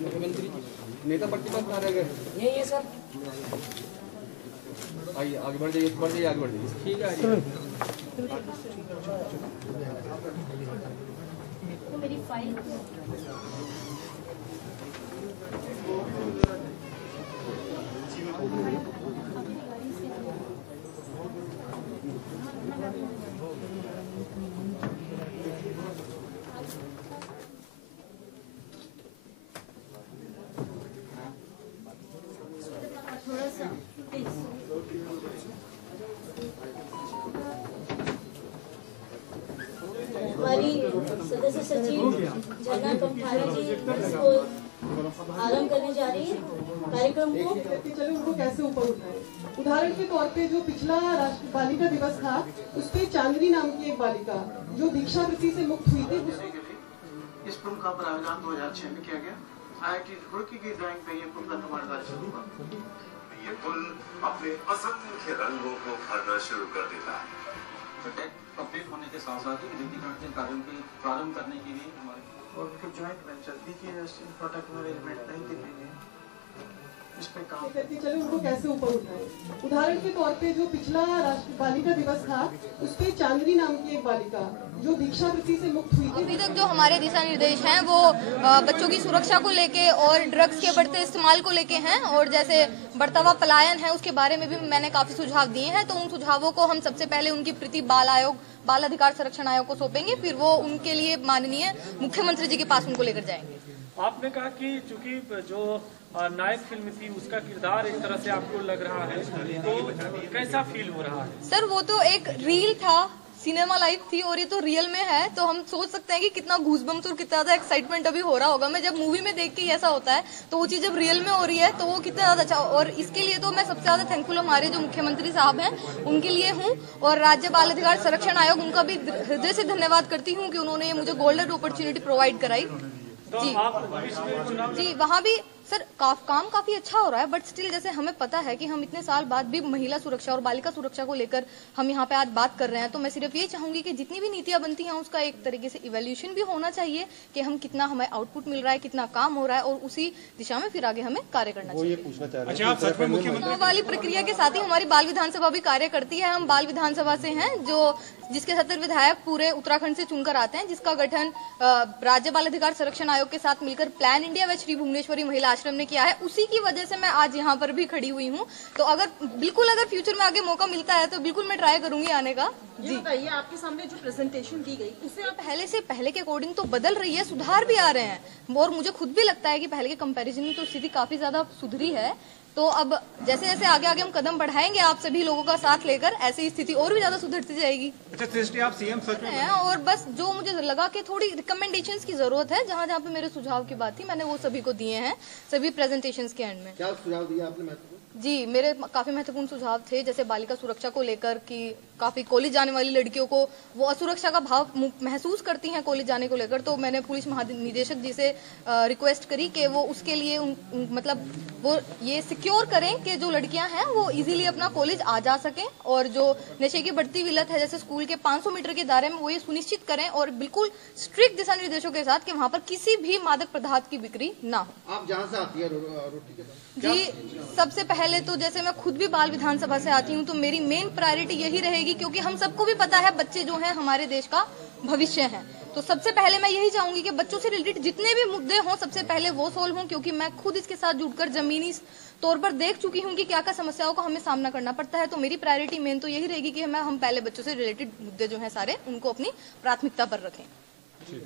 मुख्यमंत्री नेता प्रतिपक्ष आ रहे हैं ये सर आइए आगे बढ़ जाइए आगे बढ़ जाइए ठीक है तो मेरी फाइल थोड़ा सा प्लीज हमारी सदस्य सचिव झरना कमठारा जी इसको आरंभ करने जा रही है कार्यक्रम को। चलो उनको कैसे ऊपर उठाए। उदाहरण के तौर पे जो पिछला राष्ट्रीय बालिका दिवस था उस पे चांदनी नाम की एक बालिका जो दीक्षावृत्ति से मुक्त हुई थी इस पुल का प्रावधान 2006 में किया गया। IIT रुड़की की ड्राइंग पे ये पुल का निर्माण कार्य शुरू हुआ। ये पुल अपने असंख्य रंगों को भरना शुरू कर देता है। कंप्लीट होने के साथ साथ ही विद्युतीकरण के कार्यों के प्रारंभ करने के लिए हमारे और फिर ज्वाइंट वेंचर बीके प्रोडक्ट मैनेजमेंट नहीं दिखेंगे इस पे काम करके चलो उनको कैसे ऊपर उठाए। उदाहरण के तौर पे जो पिछला राष्ट्रीय बालिका दिवस था उस पे चांदनी नाम की एक बालिका जो दीक्षावृत्ति से मुक्त हुई थी। अभी तक जो हमारे दिशा निर्देश हैं वो बच्चों की सुरक्षा को लेके और ड्रग्स के बढ़ते इस्तेमाल को लेके हैं और जैसे बढ़ता हुआ पलायन है उसके बारे में भी मैंने काफी सुझाव दिए हैं। तो उन सुझावों को हम सबसे पहले उनकी प्रति बाल अधिकार संरक्षण आयोग को सौंपेंगे, फिर वो उनके लिए माननीय मुख्यमंत्री जी के पास उनको लेकर जाएंगे। आपने कहा कि चूंकि जो नायक फिल्म थी उसका किरदार एक तरह से आपको लग रहा है, तो कैसा फील हो रहा है? सर वो तो एक रील था, सिनेमा लाइफ थी और ये तो रियल में है, तो हम सोच सकते हैं कि कितना गूज़बम्स और कितना ज्यादा एक्साइटमेंट अभी हो रहा होगा। मैं जब मूवी में देख के ऐसा होता है तो वो चीज जब रियल में हो रही है तो वो कितना ज्यादा अच्छा। और इसके लिए तो मैं सबसे ज्यादा थैंकफुल हमारे जो मुख्यमंत्री साहब हैं उनके लिए हूँ और राज्य बाल अधिकार संरक्षण आयोग उनका भी हृदय से धन्यवाद करती हूँ कि उन्होंने मुझे गोल्डन अपॉर्चुनिटी प्रोवाइड कराई। जी वहाँ भी सर काम काफी अच्छा हो रहा है, बट स्टिल जैसे हमें पता है कि हम इतने साल बाद भी महिला सुरक्षा और बालिका सुरक्षा को लेकर हम यहाँ पे आज बात कर रहे हैं। तो मैं सिर्फ ये चाहूंगी कि जितनी भी नीतियां बनती हैं उसका एक तरीके से इवैल्यूएशन भी होना चाहिए कि हम कितना हमें आउटपुट मिल रहा है, कितना काम हो रहा है और उसी दिशा में फिर आगे हमें कार्य करना चाहिए। चुनाव वाली प्रक्रिया के साथ ही हमारी बाल विधानसभा भी कार्य करती है। हम बाल विधानसभा से हैं जो जिसके 70 विधायक पूरे उत्तराखंड से चुनकर आते हैं, जिसका गठन राज्य बाल अधिकार संरक्षण आयोग के साथ मिलकर प्लान इंडिया व श्री भुवनेश्वरी महिला आश्रम ने किया है। उसी की वजह से मैं आज यहाँ पर भी खड़ी हुई हूँ। तो अगर फ्यूचर में आगे मौका मिलता है तो बिल्कुल मैं ट्राई करूंगी आने का। जी बताइए, आपके सामने जो प्रेजेंटेशन दी गई उससे पहले के अकॉर्डिंग तो बदल रही है, सुधार भी आ रहे हैं और मुझे खुद भी लगता है कि पहले के कंपैरिजन में तो स्थिति काफी ज्यादा सुधरी है। तो अब जैसे जैसे आगे हम कदम बढ़ाएंगे आप सभी लोगों का साथ लेकर, ऐसी स्थिति और भी ज्यादा सुधरती जाएगी। अच्छा सृष्टि, आप सीएम सच में और बस जो मुझे लगा कि थोड़ी रिकमेंडेशंस की जरूरत है, जहाँ जहाँ पे मेरे सुझाव की बात थी मैंने वो सभी को दिए हैं सभी प्रेजेंटेशंस के एंड में। क्या सुझाव दिया आपने? जी मेरे काफी महत्वपूर्ण सुझाव थे, जैसे बालिका सुरक्षा को लेकर कि काफी कॉलेज जाने वाली लड़कियों को वो असुरक्षा का भाव महसूस करती हैं कॉलेज जाने को लेकर। तो मैंने पुलिस महानिदेशक जी से रिक्वेस्ट करी कि वो उसके लिए मतलब वो ये सिक्योर करें कि जो लड़कियां हैं वो इजीली अपना कॉलेज आ जा सकें और जो नशे की बढ़ती हुई लत है जैसे स्कूल के 500 मीटर के दायरे में वो ये सुनिश्चित करें और बिल्कुल स्ट्रिक्ट दिशा निर्देशों के साथ कि वहाँ पर किसी भी मादक पदार्थ की बिक्री ना हो। आप जहाँ से आती है रोटी के जी सबसे पहले तो जैसे मैं खुद भी बाल विधानसभा से आती हूँ तो मेरी मेन प्रायोरिटी यही रहेगी, क्योंकि हम सबको भी पता है बच्चे जो हैं हमारे देश का भविष्य है। तो सबसे पहले मैं यही चाहूंगी कि बच्चों से रिलेटेड जितने भी मुद्दे हों सबसे पहले वो सोल्व हों, क्योंकि मैं खुद इसके साथ जुड़कर जमीनी तौर पर देख चुकी हूँ कि क्या क्या समस्याओं का हमें सामना करना पड़ता है। तो मेरी प्रायोरिटी मेन तो यही रहेगी कि हम पहले बच्चों से रिलेटेड मुद्दे जो हैं सारे उनको अपनी प्राथमिकता पर रखें।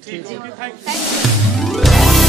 ठीक है, थैंक यू।